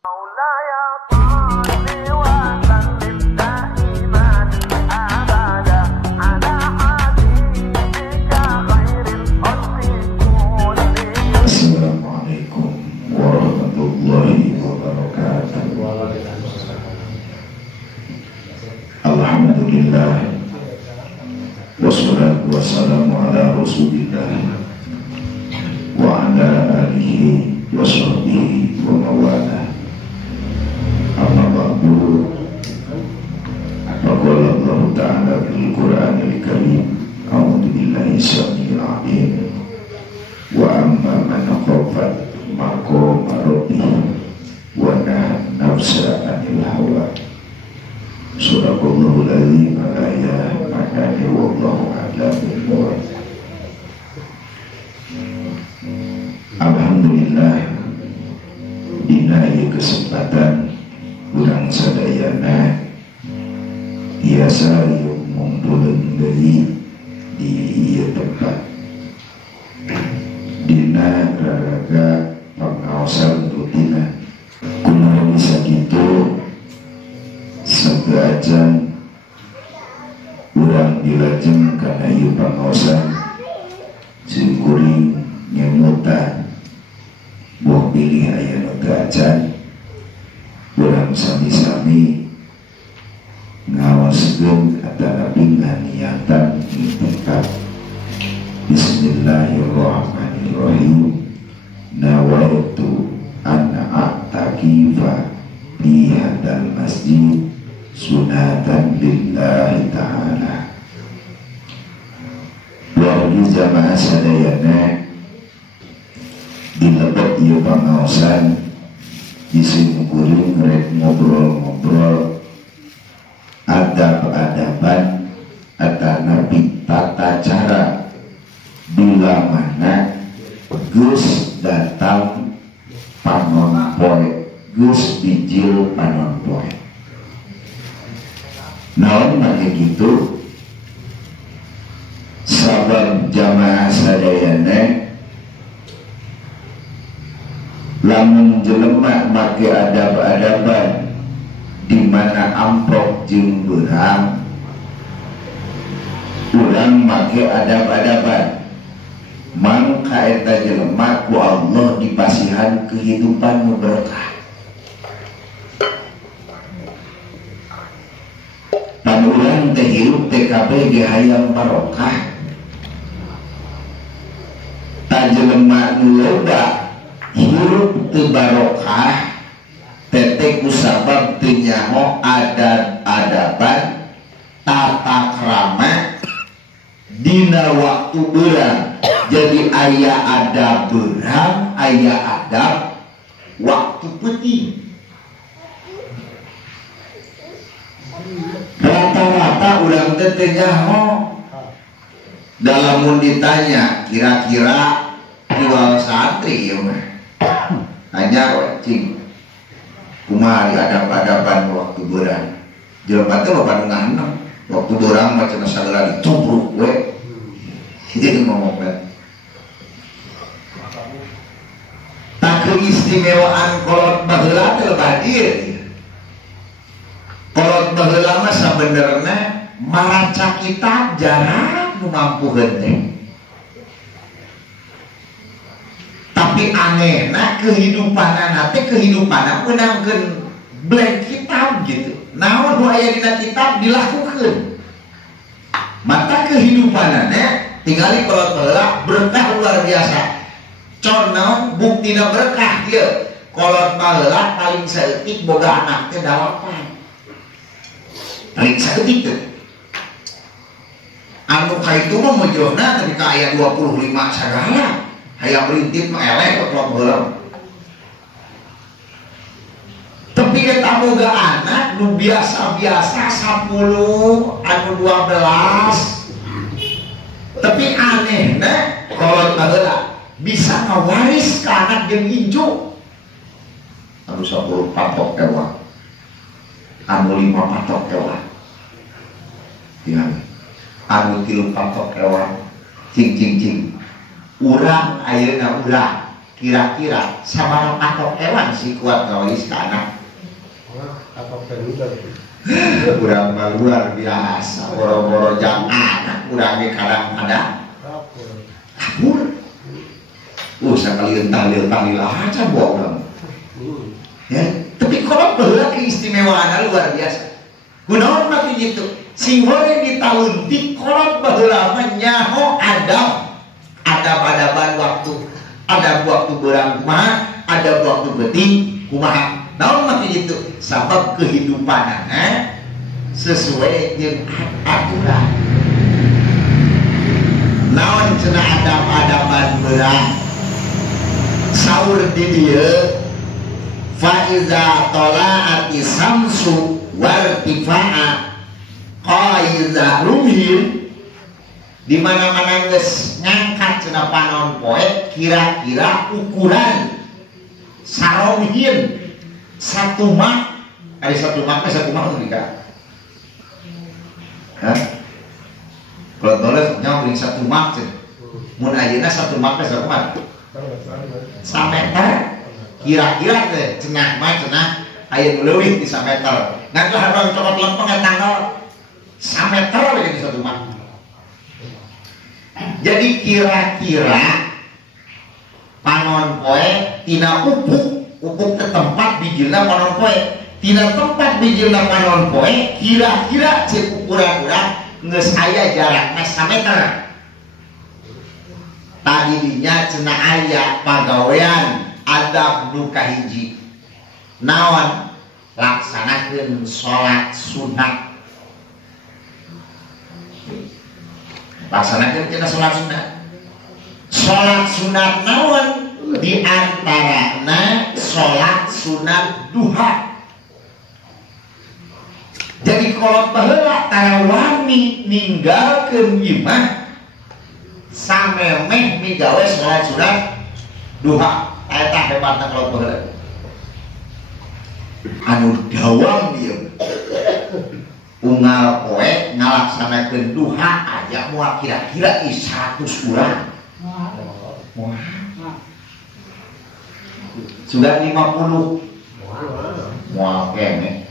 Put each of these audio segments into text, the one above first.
Assalamualaikum warahmatullahi wabarakatuh. Alhamdulillah, wassalatu wassalamu ala rasulillah wa ala alihi wa sahbihi wa mawala. Amma ba'du, faqala Allah ta'ala fil Qur'anil Karim, a'udzu billahi samii'il 'aliim, wa amma man khafat maqama rabbih wa nahaa nafsa 'anil hawa. Sadaqallahul azim. Alaya makani wallahu a'lam bishawab. Alhamdulillah, dina ieu kesempatan urang sadayana biasa ngumpulkeun deui di ieu tempat dina raraga pangaosan rutina. Kumaha bisa kitu segajan urang dilajeng kana ieu pangaosan syukuring nyemutan buah pilih aya nu teu acan urang sami-sami ngawaskeun atanapi nganiatan itikaf. Bismillahirrahmanirrahim. Nawaitu an a'takifa di hadal masjid sunatan lillahi ta'ala. Wargi jamaah sadayana dilebet ieu pangaosan disimkuring rek ngobrol-ngobrol adab-adaban atanapi tata cara bila mana geus datang panon-poe, geus bijil panon-poe. Naon make kitu? Sabab jamaah sadayana lamun jelema make adab-adaban di mana amprok jeung beurang, urang make adab-adaban, mangka eta jelema ku Allah dipasihan kehidupan nu berkah. Pan urang teh hirup teh kabeh ge hayang barokah. Ta jelema nu loba hirup teu barokah teh ku sabab teu nyaho adab-adaban tata krama dina waktu beurang. Jadi aya adab beurang, aya adab waktu penting. Rata-rata urang teh teu nyaho. Dalamun ditanya kira-kira jual santri ya mah. Hanya cing kumaha adab-adaban waktu beurang. Jelema teh loba nu ngahanam. Waktu beurang macam sagala dicubruk we. Jadi ngomong kan. Tak keistimewaan kolot baheula teh lebah ieu. Kolot baheula mah sabenerna maraca kitab jarang nu mampuheun teh. Tapi anehna kehidupanana teh kehidupanna meunangkeun blank kitab gitu. Naon nu aya dina kitab dilakukeun. Mata kehidupanana tinggali kolot baheula berkah luar biasa. Contoh buktina berkah dia kolot baheula paling saeutik boga anak teh 8. Paling saeutik teh. Anu kaitu mah mojona tapi ka aya 25 sagala. Hayang berintip mah eleh kolot baheula. Tapi eta boga anak nu biasa-biasa 10 anu 12. Tapi anehna kolot baheula bisa ngawaris ke anak jeung inju. Anu 10 patok ewa, anu 5 patok ewa, ya, anu 3 patok ewa, cing. Urang ayeuna urang kira-kira sama patok hewan sih kuat ngawis ke anak. Patok peluda. Kurang luar biasa, boro-boro jam anak kurangnya kadang-kadang kabur. Sekali entah-entah aja bohong. Ya, tapi kalau belah keistimewaan luar biasa. Kunaon mati gitu. Sing boleh ditaunti kalau belah menyaho ada waktu. Ada waktu berang kumaha, ada waktu beting kumaha. Naon mati gitu. Sebab kehidupanana sesuai dengan aturan. Naon cenah adab-adaban berang. Sahur di dia faiza tola'ati samsu wartifa'a qaiza rumhin di mana-mana geus ngangkat cenah panon poe kira-kira ukuran saromhin satu mak ada satu mak nikah. Kalau boleh nyambung satu mak mun ayeuna satu mak satu mak sameter kira-kira teh cenah mah cenah aya nu leuwih di sameter. Ngan harang cokot lempeng tanggal sameter we di satu mak. Jadi kira-kira panon poe tina upuk ke tempat bijilna panon poe. Tina tempat bijilna panon poe kira-kira cek ukuran-ukuran geus aya jarakna sameter. Tadinya cenah aya pagawean adab nu kahiji naon laksanakeun salat sunat. Laksanakeun cenah salat sunat. Salat sunat naon di antarana salat sunat duha. Jadi kalau baheula tara wani ninggalkeun imah samemeh migawe salat sunat duha. Eta hebatna kalau baheula. Anu dawang dia. Unggal poe ngalaksanakeun duha aja moal kira-kira 100 urang. Sudah 50. Moal kene.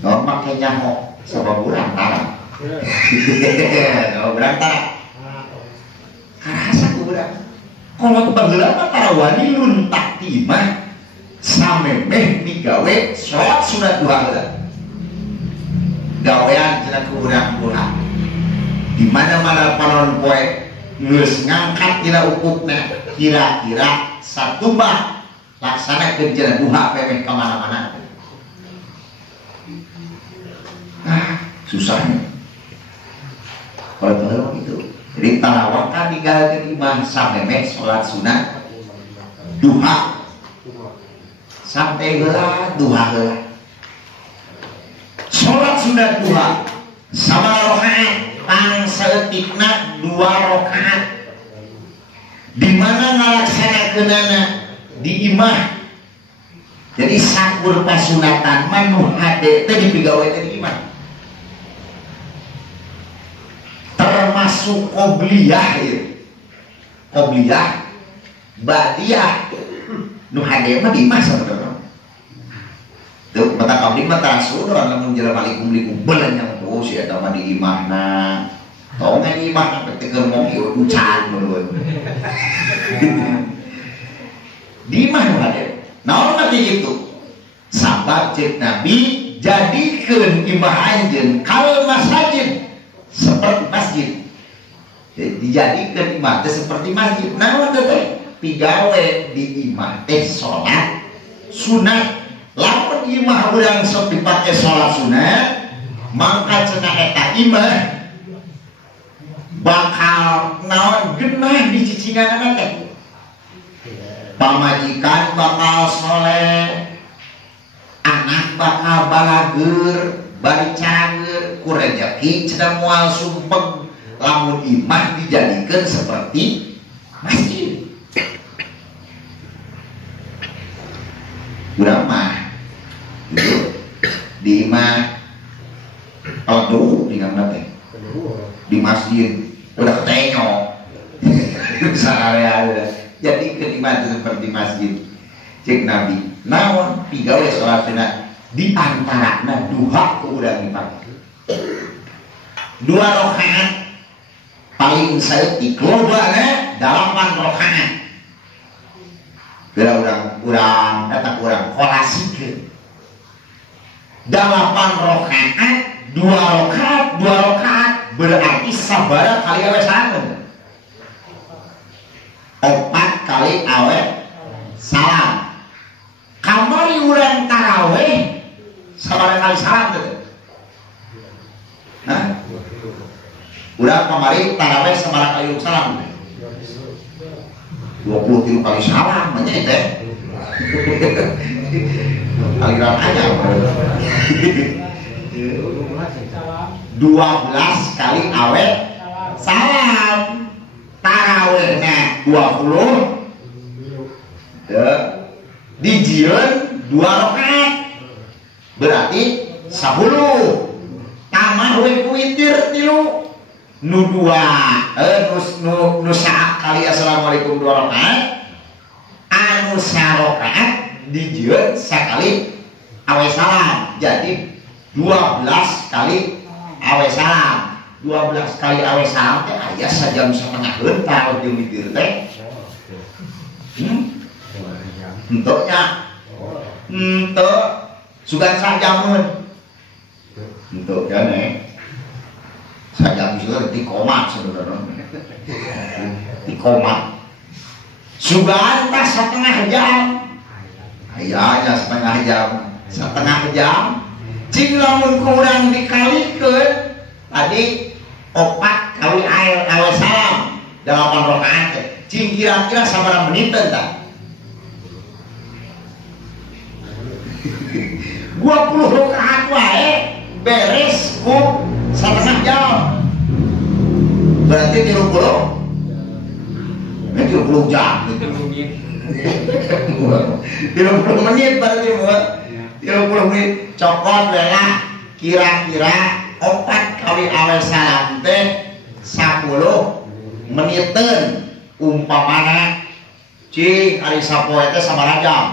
Normal ke nyaho sabab urang tara. Kalau urang tara. Karasa ku urang. Kalau baheula mah para wani luntak timah samemeh digawe salat sunat duha heula. Gawean cenah ku urang duha. Di mana-mana panon poe geus ngangkat tina upukna kira-kira satumbah laksanakeun cenah duha pemeh ka mana-mana. Susahnya kalau baheula gitu. Jadi tarawih kan tinggalkan imam sampai sholat sunat duha sampai heula duha heula. Sholat sunat duha sama rakaat pang saeutikna 2 rakaat. Di mana ngalaksanakeunana di imah. Jadi sakur pasunatan mah nu hade teh dipigawe teh di imah. Termasuk qobliyah ya. Qobliyah ba'diyah nu hade mah di imah saudara. Tuh mata qabli mah tasur lamun jelema likum-likum beuleun yang tuh si eta mah di imahna. Tong ngan imah sampai teu mau ieu ucan meureun. Di imah nu hade. Naon mah gitu. Sabab cek Nabi jadikeun imah anjeun kal masjid seperti masjid. Jadi dijadikan imah teh seperti masjid. Naon teh pigawe di imah teh salat sunat. Lamun imah urang sok dipake salat sunat, mangka cenah eta imah bakal naon genah di cicinganna teh. Pamajikan bakal soleh, anak bakal balageur, bari cangeur, ku rejeki cenah moal sumpeng. Lamun imah dijadikan seperti masjid. Urang mah gitu di imah kalau di mana teh di masjid udah ketenyok bisa area jadi kenikmatan seperti masjid cek Nabi naon pigawe sholat sunat di antarana duha ku urang dipake 2 rakaat paling saeutik lobana 8 rakaat urang kolasikeun 8 rakaat 2 rakaat berarti sabaraha kali awe salam 4 kali awe salam kamari urang taraweh sabaraha kali salam teh hah urang kamari taraweh sabaraha kali salam 23 kali salam aja teh aliran aja 12 kali awe salam tarawehna 20 dijieun 2 rakaat berarti 10 tambah we witir 3 nu 2 nu saat kali assalamualaikum 2 rakaat anu 1 rakaat dijieun sakali awe salam jadi 12 kali awe salam 12 kali awe salam teh aya sajam setengah heuntal jeung witir teh entoknya entok sugan sajamun entok kan sajam juga di komat sebenarnya di komat sugan tas setengah jam ayahnya setengah jam cing lamun kurang dikalikeun tadi 4 kali awe salam 8 rakaat cing kira-kira sabaraha menit tah 20 rakaat wae beres ku setengah jam berarti 30 jam 30 menit berarti 30 menit cokot lah kira-kira 4 kali awe salam teh 10 meniteun umpamana cing ari sapoe teh sabaraha jam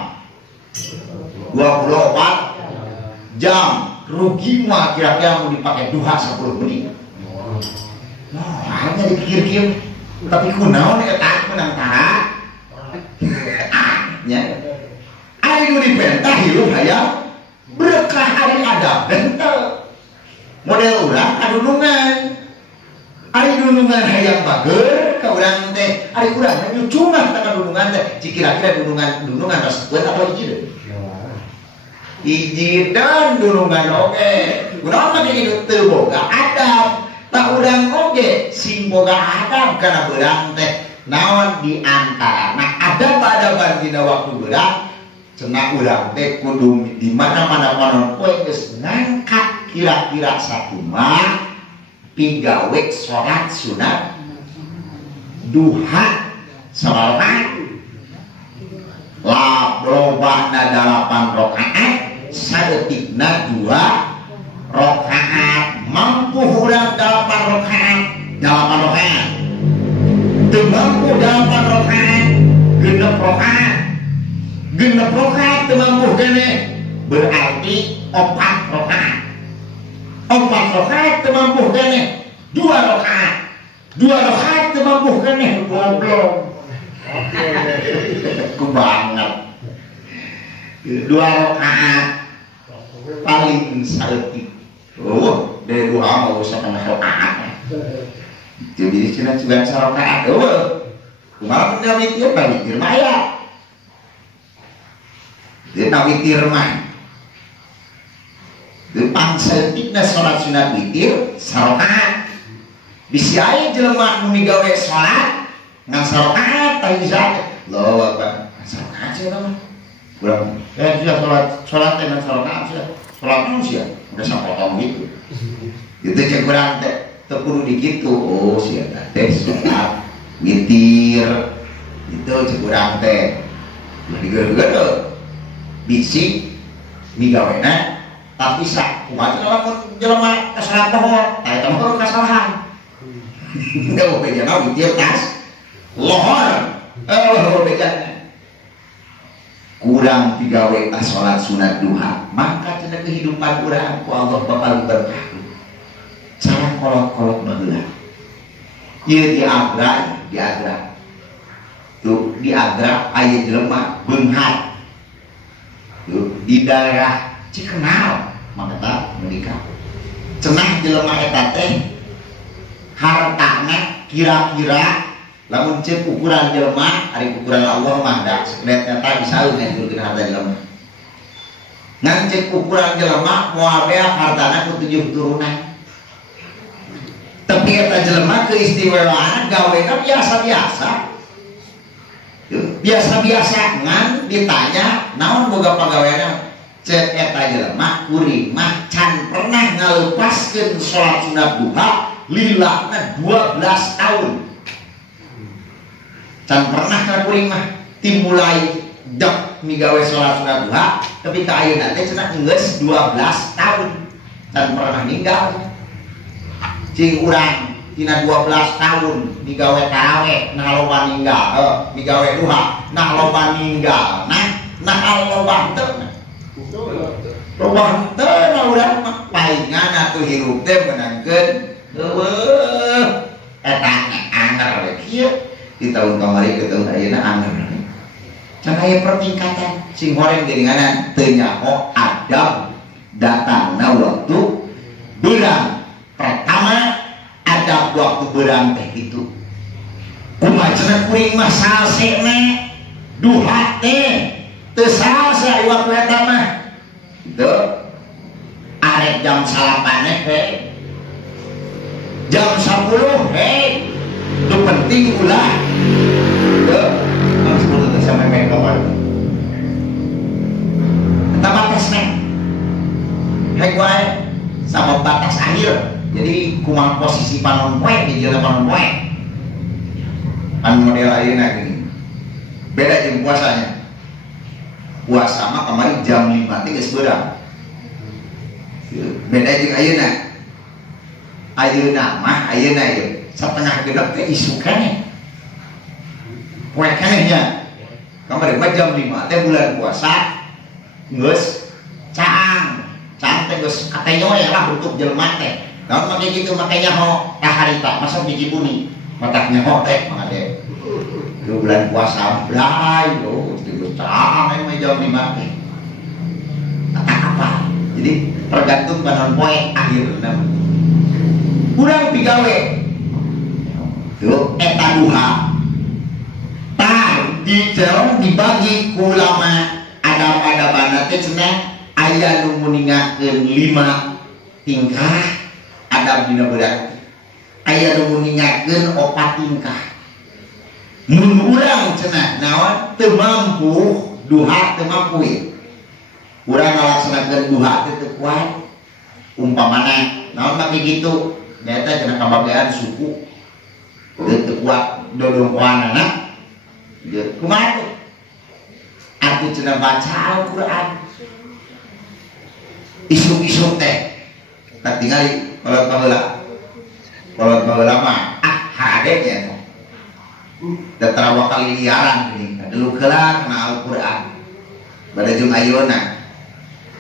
24 jam rugi mah kira-kira mau dipakai duha 10 menit hanya dipikir-pikir tapi kunaon eta menang taha nya ari nu dipentah hirup hayang berkah ari adab bentel model urang adunungan ari dunungan hayang bager ka urang teh ari urang nyucu mah ka dunungan teh kira-kira dunungan resepkeun atau hiji dan dunungan oge urang mah kitu teu boga adab tak urang oge sing boga adab kana urang teh naon di antara nah adab-adaban dina waktu urang cenah urang teh kudu di mana-mana panon poe geus ngangkat kira-kira 1 mah pigawe salat sunat duha salat lobana 8 rakaat saeutikna 2 rakaat mampu urang 8 rakaat teu mampu 8 rakaat genep rakaat teu mampu kene berarti 4 rakaat 4 rakaat teu mampu kene 2 rakaat 2 rakaat teu mampu kene goblok kubanget 2 rakaat paling saeutik dari 2 mau setengah rakaat jadi cina juga rakaat kumaha teh witir witir mah aya dina witir mah depan saeutikna salat sunat witir sarakaat bisi aya jelema nu migawe salat ngan sarakaat tah bisa Allahu akbar sarakaat cenah mah urang dia salat teh ngan sarakaat salat manusia udah sapotong gitu itu cek urang teh teu kudu dikitu oh sia teh salat witir itu cek urang teh digeus-geus bisi migawena tapi sak kumaha lamun jelema kasalah pohon tah eta mah kasalahan da oge jangan witir tas lohor Oh bedanya kurang digawe salat sunat duha maka cenah kehidupan urang ku Allah bakal berkah cara kolot-kolot baheula ieu diagra tuh diagra aya jelema beunghar tuh di daerah Cikenal mangeta menikah cenah jelema eta teh hartana kira-kira lamun cek ukuran jelema ari ukuran Allah mah da sekret eta bisa ngajurkeun harta jelema ngan cek ukuran jelema moal bea hartana ku 7 turunan tapi eta jelema keistimewaan gawena biasa-biasa biasa-biasa ngan ditanya naon boga pagaweana cek eta jelema kuring mah can pernah ngalepaskeun salat sunat duha lilahna 12 tahun can pernah kuring mah timulai dek migawe salat sunat duha tapi ka ayeuna teh cenah geus 12 tahun can pernah ninggal cing urang tina 12 tahun migawe tarawih nah loba ninggal migawe duha nah loba ninggal nah loba teu loba teu urang mah paingan atuh hirup teh menangkeun eueuh eta anger we kieu di tahun kamari ke tahun ayeuna anger can aya pertingkatan sing horeng geuninganan teu nyaho adab datangna waktu beurang pertama adab waktu beurang teh kitu kumaha cenah kuring mah salsena duha teh teu salse ari waktu eta mah teu arek jam 8 he jam 10 he itu penting ulah harus betul sama main kawan kita batasnya hek sama batas akhir jadi kumang posisi panon poe di jalan panon poe kan model ayeuna gini beda jam puasanya puasa mah kemarin jam 5 teh geus beurang beda jeung ayeuna mah ayeuna ieu setengah genep teh isu keneh poe kenehnya kamari mah jam 5 teh bulan puasa geus caang teh geus katenyoe lah untuk jelema teh naon make kitu make nyaho taharita masa biji buni matak nyaho teh mangade bulan puasa blay yo geus caang mah jam 5 teh apa jadi tergantung panon poe akhirna urang pigawe tuh eta duha tah dicerong dibagi ku ulama adab-adabana teh cenah aya nu nguningakeun 5 tingkah adab dina beurang aya nu nguningakeun 4 tingkah mun urang cenah naon teu mampu duha teu mampu urang ngalaksanakeun duha teu kuat umpamana naon mah kitu eta cenah kabagean suku teu kuat dodongkoanana kumaha tuh atuh cenah baca Al-Qur'an isuk-isuk teh katingali kolot baheula mah hade nya da tarawa kali liaran geuning dulu heula kana Al-Qur'an bade jeung ayeuna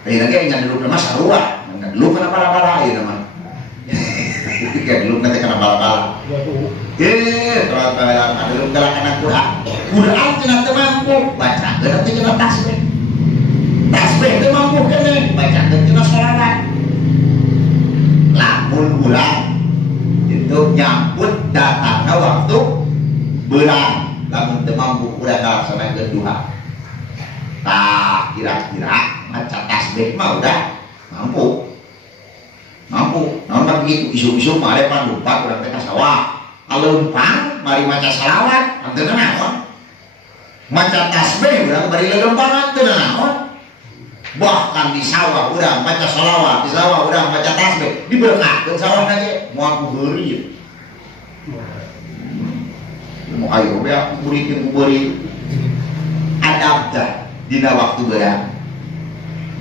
ayeuna ge nya dulu mah sarua dulu kana bala-bala ayeuna mah ketika dulu nanti kena bala-bala kalau kalian dulu kalau kena Quran cenah teu mampu baca geuna teh cenah tasbih teu mampu keneh baca teh cenah sholawat lamun urang itu nyambut datangna waktu beurang lamun teu mampu urang ngalaksanakeun duha tah kira-kira maca tasbih mah udah mampu naon begitu isu-isu mah aya pandupat urang teh ka sawah aleumpang mari maca selawat teu naon maca tasbih urang bari lelempangan teu naon bahkan di sawah urang maca selawat di sawah urang maca tasbih diberkahkeun sawahna ge moal ku beuri mau ayo bea kurikeun ku beuri adab teh dina waktu beurang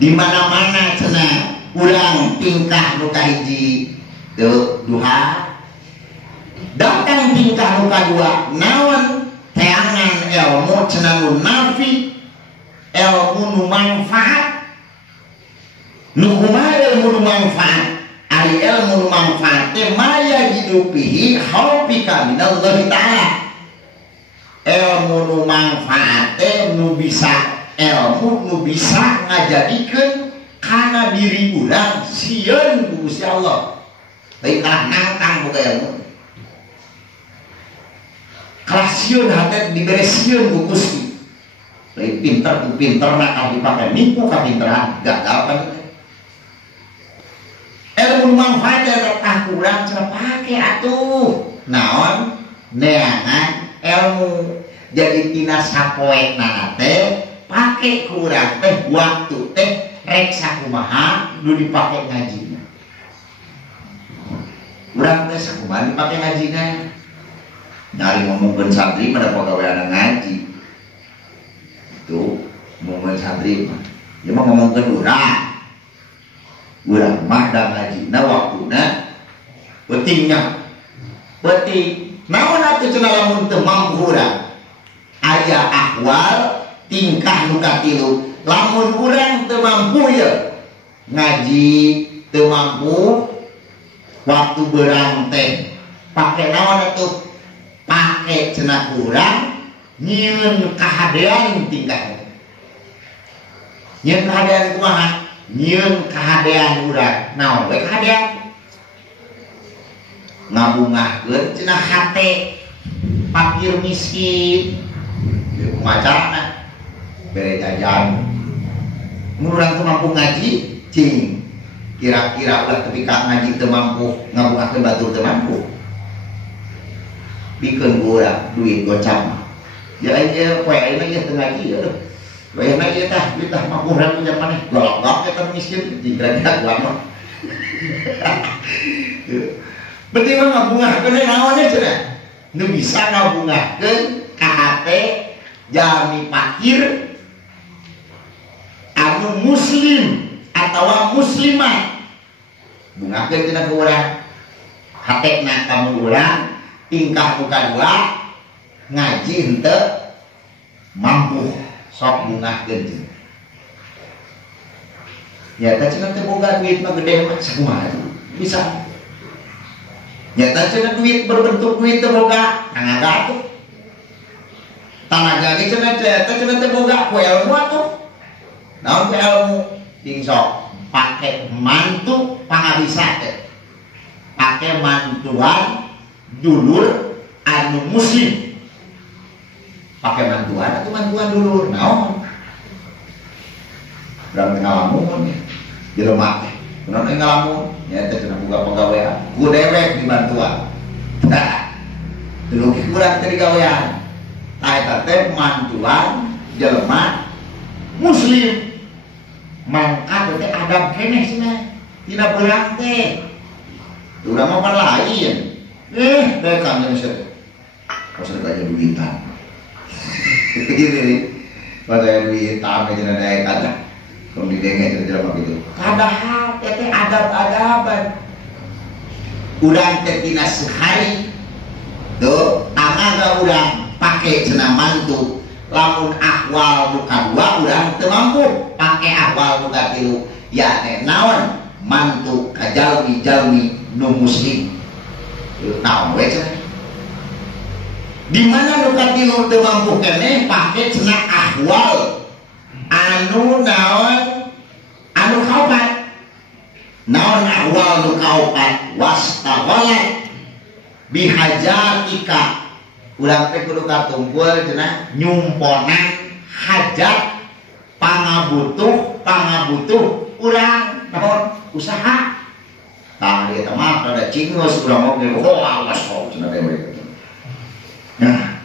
di mana-mana cenah urang tingkah nu kahiji teu duha datang tingkah nu kadua naon teangan ilmu cenah nu nafi, ilmu nu manfaat. Nu kumaha ilmu nu manfaat? Ari ilmu nu manfaat teh maya hidupihi khaufika minallahi ta'ala. Ilmu nu manfaat teh nu bisa ilmu nu bisa ngajadikeun kana diri urang sieun ku Gusti Allah. Teu kalah nantang boga ilmu. Kelasieun hate dibere sieun ku Gusti. Teu pinter ku pinter nakal dipake nipu kapinteran gagal kan. Ilmu manfaat eta kurang cenah pake atuh. Naon? Neangan ilmu. Jadi tina sapoena teh pake kurang teh waktu teh rek sakumaha nu dipake ngajina. Urang teh sakumaha dipake ngajina. Nyari ngomongkeun santri pada pagawean ngaji. Itu ngomongkeun santri mah. Dia mah ngomongkeun urang. Urang mah da ngajina waktuna pentingnya. Penting. Naon atuh cenah lamun teu mampu urang? Aya ahwal tingkah nu katilu. Lamun urang teu mampu ya ngaji, teu mampu waktu beurang teh pake naon atuh? Pake cenah urang nyieun kahadean tingkah. Nyieun kahadean kumaha? Nyieun kahadean urang. Naon we kahadean? Ngabungahkeun cenah hate fakir miskin. Macarana bere jajan. Mun urang teu mampu ngaji, cing. Kira-kira ulah ketika ngaji teu mampu, ngabungahkeun batur teu mampu. Bikeun urang duit gocap. Ya aja poe ayeuna ieu teu ngaji ya. Wayahna ieu tah duit tah mampu urang punya maneh. Golok eta miskin dikira-kira ulama. Penting mah ngabungahkeun naon cenah? Nu bisa ngabungahkeun ka hate jami fakir anu muslim atawa muslimah. Bungakeun cenah ku urang. Hatena kamu urang tingkah nu kadua ngaji henteu mampu sok bungahkeun cenah. Ya teh cenah teh boga duit mah gede mah sakumaha bisa. Ya teh cenah duit berbentuk duit teh boga tangga atuh. Tanaga ge cenah teh boga ku ilmu atuh. Naon ku ilmu? Ting sok pake mantu pangabisa teh. Pake mantuan dulur anu muslim. Pake mantuan atau mantuan dulur naon? Urang ngalamun di rumah teh. Urang ngalamun nya teh cenah boga pagawean. Ku dewek di bantuan. Tah. Dulu ki urang teh digawean. Eta teh mantuan jelema muslim. Mangkat teh adab keneh cenah. Dina beurang teh. Urang mah lain. Teh kan Indonesia. Pasal kaya duitan. Gini. Pada duitan aja naik kata. Kalau didenge jelema gitu. Padahal teh adab-adaban. Urang teh dina sehari tuh tangga urang pake cenah mantu. Lamun ahwal nu kadua urang teu mampu pake ahwal nu katilu. Ya teh naon? Mantu ka jalmi-jalmi nu muslim. Naon we cenah? Di mana nu katilu teu mampu keneh pake cenah ahwal anu naon? Anu kaopat. Naon ahwal nu kaopat? Wastaghalat bihajatika. Urang teh kudu katumpul cenah nyumponan hajat pangabutuh urang naon usaha. Tah ieu teh mah rada cingeus urang mah awas kok cenah teh mereka. Nah,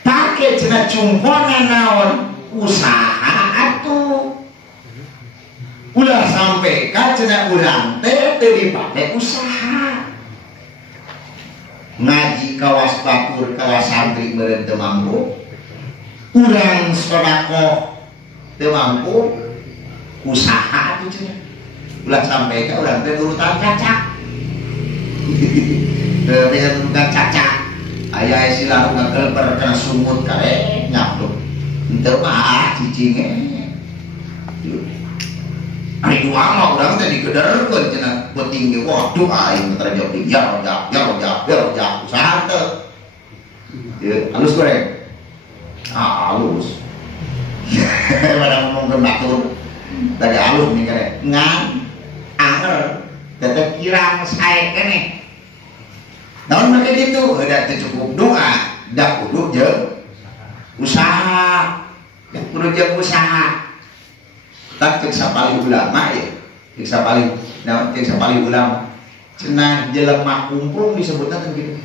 pake cenah cumponan naon usaha atuh. Ulah sampai ka cenah urang teh teu dipake usaha. Ngaji kawas batur kawas santri meureun teu mampu, urang sedekah teu mampu, usaha atuh cenah. Ulah sampai ka urang teh nurutan cacak. Teu nurutan cacak. Ayah istilah ngagel perkena sumut kare nyampluk. Henteu mah cicingnya. Ari dua mah urang teh digederkeun cenah peuting ge waduh aing teh jawab ya usaha teh. Ye, halus goreng. Halus. Mana ngomong batur. Tadi halus nih kare. Ngan anger tetep kirang sae keneh. Naon make ditu? Udah cukup doa, dak kudu jeung usaha. Dak kudu jeung usaha. Tak cek sapali ulama ya, cek sapali ulama. Cenah jelema kumprung disebutna teh kitu.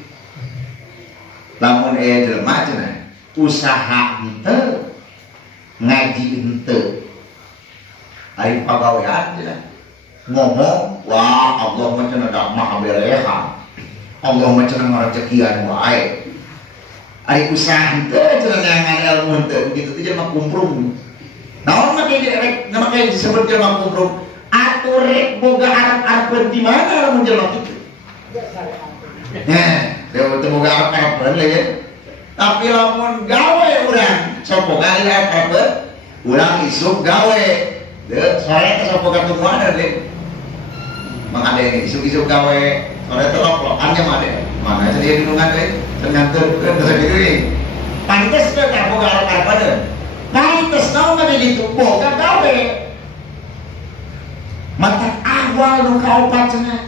Lamun jelema cenah usaha henteu, ngaji henteu. Ari pagawean cenah ngomong, wah Allah mah cenah da maha bereha. Allah mah cenah ngarejekian wae. Ari usaha henteu cenah nyangan ilmu henteu kitu teh jelema kumprung. Naon mah direk nama kayak disebut jelema kumprung atur rek boga arep-arep di mana lamun jelema kitu. Teu boga arep-arep ya. Tapi lamun gawe urang sok boga arep-arep urang isuk gawe. Teu sore teh sok boga tungguan deh. Mang ade isuk-isuk gawe sore teh lok-lokan nya mah ade. Mana cenah ieu nungan teh nganturkeun dosa diri. Pantes teh boga arep-arep ade. Pantes naon mah ditu boga gawe. Mata awal nu kaopat cenah.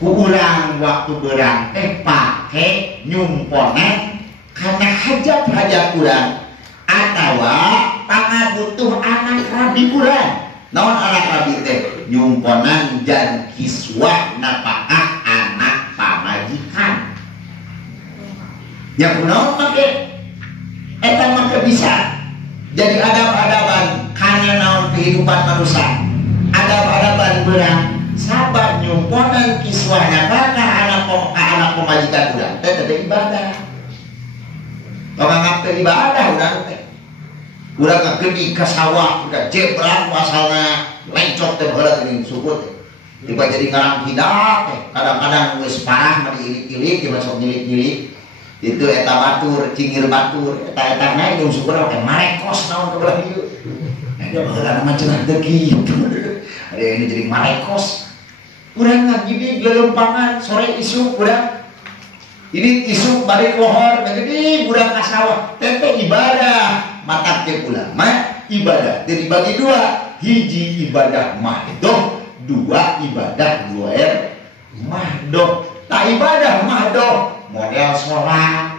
Ku urang waktu beurang teh pake nyumponan kana hajat-hajat urang atawa pangabutuh anak rabi urang. Naon anak rabi teh? Nyumponan jan kiswah napakah anak pamajikan. Ya kunaon make eta make bisa jadi adab-adaban karena naon kehidupan manusia, adab-adaban berang sabar nyumponan kiswahnya karena anak pemajikan urang teh teh ibadah. Orang teh ibadah urang teh. Urang kagedi ka sawah udah jebrak wasalna lencok teh heula teuing suku teh. Tiba jadi ngarang hidak teh. Kadang-kadang geus parah mah diilik-ilik ge masuk nyilik-nyilik. Itu eta batur, cingir batur, eta naik jeung syukur teh marekos naon teh ulah ieu. Heula mah cenah teh kitu. Ada ini jadi marekos. Urang ngagidi lelempangan sore isuk urang. Ini isuk balik lohor gede urang ka sawah. Teh ibadah. Matak teh ulama ibadah teh dibagi dua. Hiji ibadah mahdoh, dua ibadah luar mahdoh. Tak ibadah mahdoh model sholat,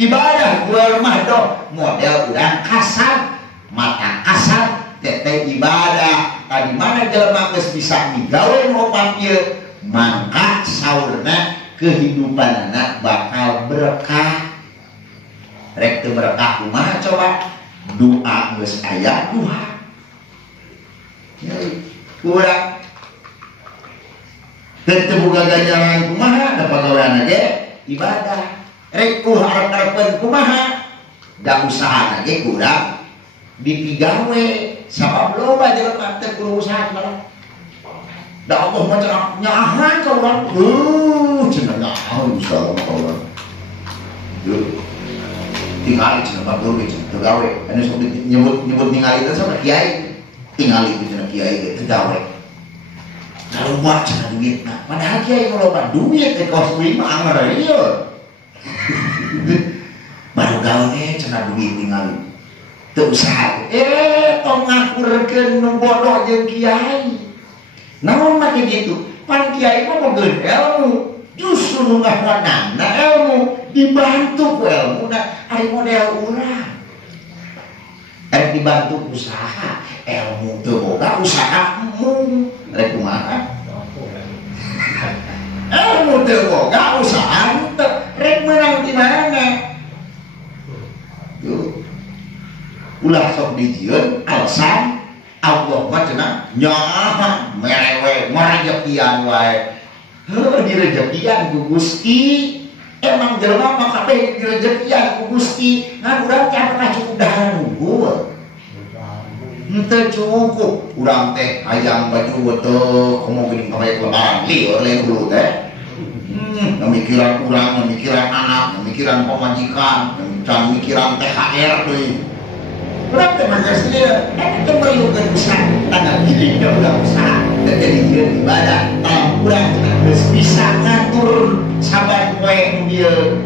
ibadah luar mahdoh model urang kasar, mata kasar teteh ibadah. Tadi mana jelema geus bisa digawe opat ieu mangka saurna kehidupanna bakal berkah. Rek teu berkah kumaha coba? Doa geus aya duha. Urang teu boga ganjaran kumaha da pagawean ge ibadah. Rek harap-harapan kumaha da usaha ge kurang dipigawe sabab loba jelema teh kudu usaha malah. Da Allah mah cenah nyahan ka urang. Cenah nyahan usaha Allah. Tinggal cenah batur ge cenah gawe. Anu sok nyebut ningali teh sama kiai. Tingali itu cenah kiai ge teu gawe. Kalau buat cenah duit nah, padahal kiai kalau buat duit teh kos duit mah anger ieu. Baru gawe cenah duit ningali. Teu usaha. Tong ngakurkeun nu bodoh jeung kiai. Naon make kitu? Pan kiai mah bogeun ilmu. Justru nu ngawanana ilmu dibantu ku ilmuna ari model urang. Rek dibantu usaha, ilmu teu boga usahamu. Rek kumaha? Ilmu teu boga usaha teu rek menang di mana? Tuh. Ulah sok dijieun alasan Allah mah cenah nyaha merewe marejekian wae. Heuh direjekian ku Gusti. Emang jelema mah kabeh direjekian ku Gusti. Ngan urang teh pernah cukup daharan unggul. Henteu cukup urang teh hayang baju betul komo geuning pamae lebaran lieur lain dulu teh. Pemikiran kurang, pemikiran anak, pemikiran pemajikan, pemikiran THR tuh. Kurang terbatas dia, itu perlukan usaha, tanggal gini dia udah usaha, dan jadi dia ibadah. Kalau kurang bisa ngatur sabar kue dia,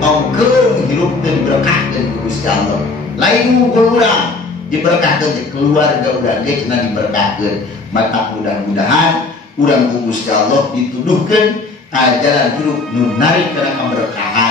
ongkel hidup dan berkah dan Gusti Allah. Lain kurang diberkahkan di keluarga udah dia kena diberkahkan. Maka mudah-mudahan kurang Gusti Allah dituduhkan jalan hidup menarik karena keberkahan